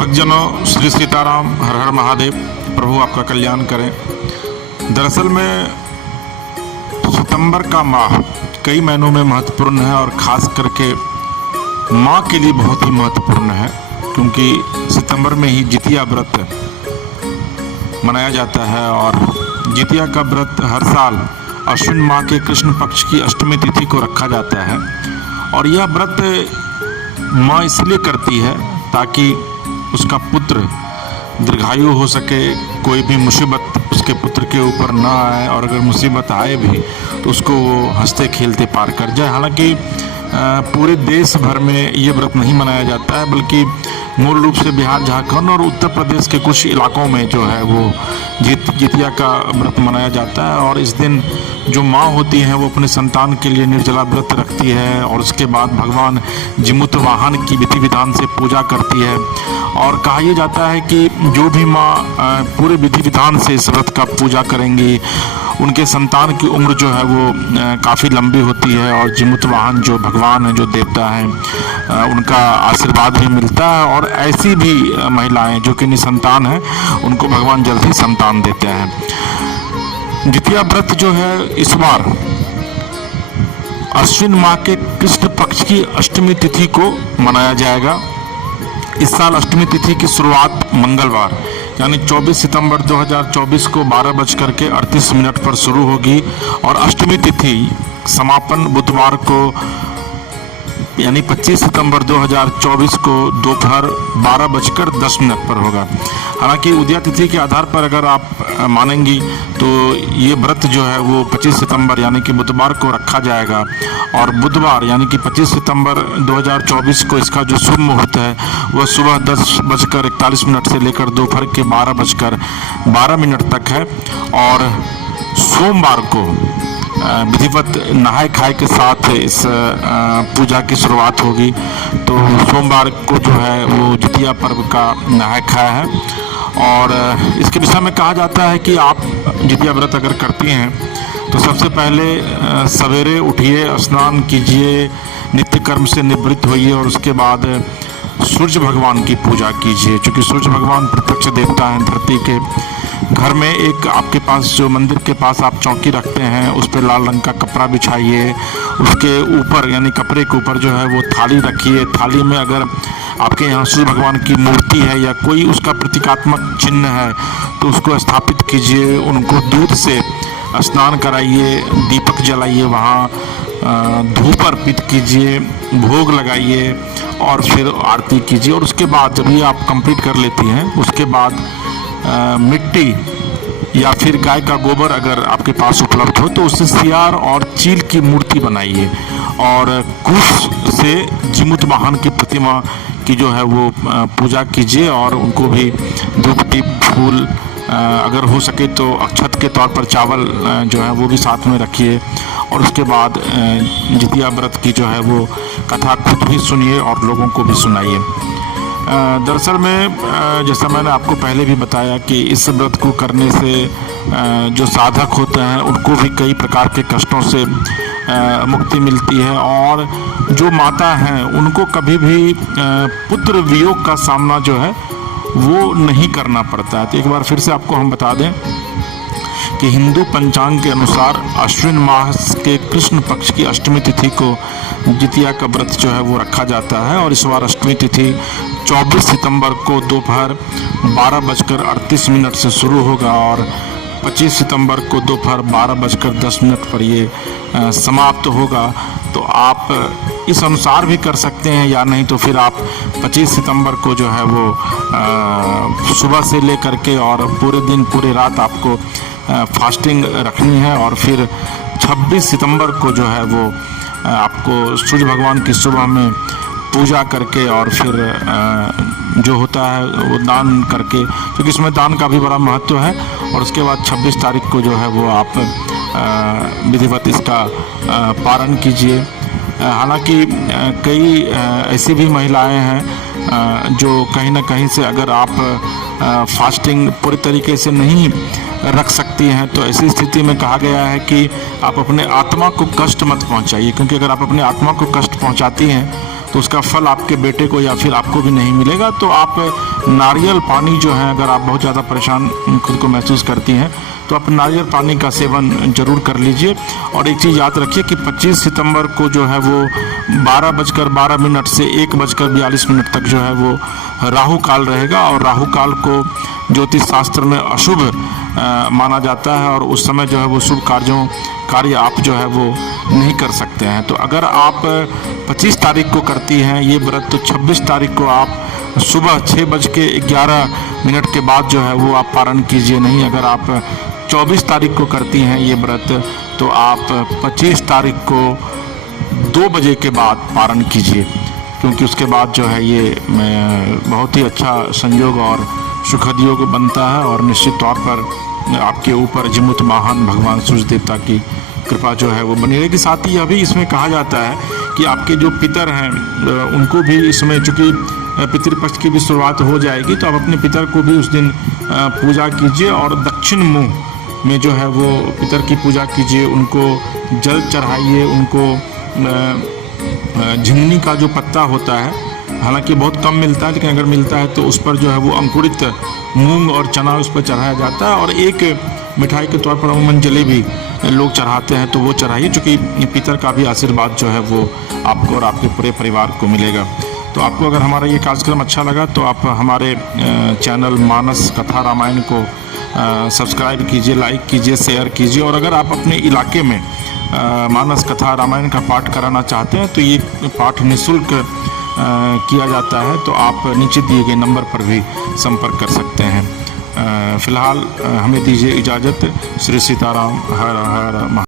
भक्तजनों, श्री सीताराम, हर हर महादेव। प्रभु आपका कल्याण करें। दरअसल में सितंबर का माह कई महीनों में महत्वपूर्ण है और ख़ास करके माँ के लिए बहुत ही महत्वपूर्ण है, क्योंकि सितंबर में ही जितिया व्रत मनाया जाता है। और जितिया का व्रत हर साल अश्विन माह के कृष्ण पक्ष की अष्टमी तिथि को रखा जाता है। और यह व्रत माँ इसलिए करती है ताकि उसका पुत्र दीर्घायु हो सके, कोई भी मुसीबत उसके पुत्र के ऊपर ना आए, और अगर मुसीबत आए भी तो उसको वो हंसते खेलते पार कर जाए। हालांकि पूरे देश भर में ये व्रत नहीं मनाया जाता है, बल्कि मूल रूप से बिहार, झारखंड और उत्तर प्रदेश के कुछ इलाकों में जो है वो जितिया का व्रत मनाया जाता है। और इस दिन जो माँ होती हैं वो अपने संतान के लिए निर्जला व्रत रखती है और उसके बाद भगवान जिमुत वाहन की विधि विधान से पूजा करती है। और कहा यह जाता है कि जो भी माँ पूरे विधि विधान से इस व्रत का पूजा करेंगी, उनके संतान की उम्र जो है वो काफ़ी लंबी होती है। और जिमुत वाहन जो भगवान है, जो देवता हैं, उनका आशीर्वाद भी मिलता है। और ऐसी भी महिलाएं जो कि निसंतान हैं, उनको भगवान जल्दी संतान देते हैं। जितिया व्रत जो है इस बार अश्विन माह के कृष्ण पक्ष की अष्टमी तिथि को मनाया जाएगा। इस साल अष्टमी तिथि की शुरुआत मंगलवार यानी 24 सितंबर 2024 को 12:38 पर शुरू होगी और अष्टमी तिथि समापन बुधवार को यानी 25 सितंबर 2024 को दोपहर 12:10 पर होगा। हालांकि उदया तिथि के आधार पर अगर आप मानेंगी तो ये व्रत जो है वो 25 सितंबर यानी कि बुधवार को रखा जाएगा। और बुधवार यानी कि 25 सितंबर 2024 को इसका जो शुभ मुहूर्त है वह सुबह 10:41 से लेकर दोपहर के 12:12 तक है। और सोमवार को विधिवत नहाय खाए के साथ इस पूजा की शुरुआत होगी। तो सोमवार को जो है वो जितिया पर्व का नहाय खाया है। और इसके विषय में कहा जाता है कि आप जितिया व्रत अगर करती हैं तो सबसे पहले सवेरे उठिए, स्नान कीजिए, नित्य कर्म से निवृत्त होइए और उसके बाद सूर्य भगवान की पूजा कीजिए। क्योंकि सूर्य भगवान प्रत्यक्ष देवता हैं धरती के। घर में एक आपके पास जो मंदिर के पास आप चौकी रखते हैं, उस पर लाल रंग का कपड़ा बिछाइए। उसके ऊपर यानी कपड़े के ऊपर जो है वो थाली रखिए। थाली में अगर आपके यहाँ सूर्य भगवान की मूर्ति है या कोई उसका प्रतीकात्मक चिन्ह है तो उसको स्थापित कीजिए। उनको दूध से स्नान कराइए, दीपक जलाइए, वहाँ धूप अर्पित कीजिए, भोग लगाइए और फिर आरती कीजिए। और उसके बाद जब ये आप कंप्लीट कर लेती हैं, उसके बाद मिट्टी या फिर गाय का गोबर अगर आपके पास उपलब्ध हो तो उससे सियार और चील की मूर्ति बनाइए। और कुश से जिमुत वाहन की प्रतिमा की जो है वो पूजा कीजिए। और उनको भी धूप दीप फूल अगर हो सके तो अक्षत के तौर पर चावल जो है वो भी साथ में रखिए। और उसके बाद जितिया व्रत की जो है वो कथा खुद भी सुनिए और लोगों को भी सुनाइए। दरअसल में जैसा मैंने आपको पहले भी बताया कि इस व्रत को करने से जो साधक होते हैं उनको भी कई प्रकार के कष्टों से मुक्ति मिलती है। और जो माता हैं उनको कभी भी पुत्र वियोग का सामना जो है वो नहीं करना पड़ता है। तो एक बार फिर से आपको हम बता दें कि हिंदू पंचांग के अनुसार अश्विन माह के कृष्ण पक्ष की अष्टमी तिथि को जितिया का व्रत जो है वो रखा जाता है। और इस बार अष्टमी तिथि 24 सितंबर को दोपहर 12:38 से शुरू होगा और 25 सितंबर को दोपहर 12:10 पर ये समाप्त होगा। तो आप इस अनुसार भी कर सकते हैं, या नहीं तो फिर आप 25 सितंबर को जो है वो सुबह से लेकर के और पूरे दिन पूरे रात आपको फास्टिंग रखनी है। और फिर 26 सितंबर को जो है वो आपको सूर्य भगवान की सुबह में पूजा करके और फिर जो होता है वो दान करके, क्योंकि इसमें दान का भी बड़ा महत्व है। और उसके बाद 26 तारीख को जो है वो आप विधिवत इसका पारण कीजिए। हालांकि कई ऐसी भी महिलाएं हैं जो कहीं ना कहीं से अगर आप फास्टिंग पूरी तरीके से नहीं रख सकती हैं तो ऐसी स्थिति में कहा गया है कि आप अपने आत्मा को कष्ट मत पहुंचाइए। क्योंकि अगर आप अपने आत्मा को कष्ट पहुंचाती हैं तो उसका फल आपके बेटे को या फिर आपको भी नहीं मिलेगा। तो आप नारियल पानी जो है, अगर आप बहुत ज़्यादा परेशान खुद को महसूस करती हैं तो आप नारियल पानी का सेवन जरूर कर लीजिए। और एक चीज़ याद रखिए कि 25 सितंबर को जो है वो 12:12 से 1:42 तक जो है वो राहु काल रहेगा, और राहु काल को ज्योतिष शास्त्र में अशुभ माना जाता है, और उस समय जो है वो शुभ कार्य आप जो है वो नहीं कर सकते हैं। तो अगर आप 25 तारीख को करती हैं ये व्रत, तो 26 तारीख को आप सुबह 6:11 के बाद जो है वो आप पारण कीजिए। नहीं, अगर आप 24 तारीख को करती हैं ये व्रत, तो आप 25 तारीख को 2 बजे के बाद पारण कीजिए, क्योंकि उसके बाद जो है ये बहुत ही अच्छा संयोग और सुखद योग बनता है, और निश्चित तौर पर आपके ऊपर जिमुत वाहन भगवान सूर्य देवता की कृपा जो है वो बनी रहेगी। साथ ही अभी इसमें कहा जाता है कि आपके जो पितर हैं उनको भी इसमें, चूँकि पितृपक्ष की भी शुरुआत हो जाएगी, तो आप अपने पितर को भी उस दिन पूजा कीजिए, और दक्षिण मुंह में जो है वो पितर की पूजा कीजिए, उनको जल चढ़ाइए, उनको झिंगनी का जो पत्ता होता है, हालांकि बहुत कम मिलता है, लेकिन अगर मिलता है तो उस पर जो है वो अंकुरित मूंग और चना उस पर चढ़ाया जाता है, और एक मिठाई के तौर पर अमूमन जलेबी लोग चढ़ाते हैं, तो वो चढ़ाइए, क्योंकि पितर का भी आशीर्वाद जो है वो आपको और आपके पूरे परिवार को मिलेगा। तो आपको अगर हमारा ये कार्यक्रम अच्छा लगा तो आप हमारे चैनल मानस कथा रामायण को सब्सक्राइब कीजिए, लाइक कीजिए, शेयर कीजिए, और अगर आप अपने इलाके में मानस कथा रामायण का पाठ कराना चाहते हैं तो ये पाठ निःशुल्क किया जाता है, तो आप नीचे दिए गए नंबर पर भी संपर्क कर सकते हैं। फिलहाल हमें दीजिए इजाज़त। श्री सीताराम। हर हर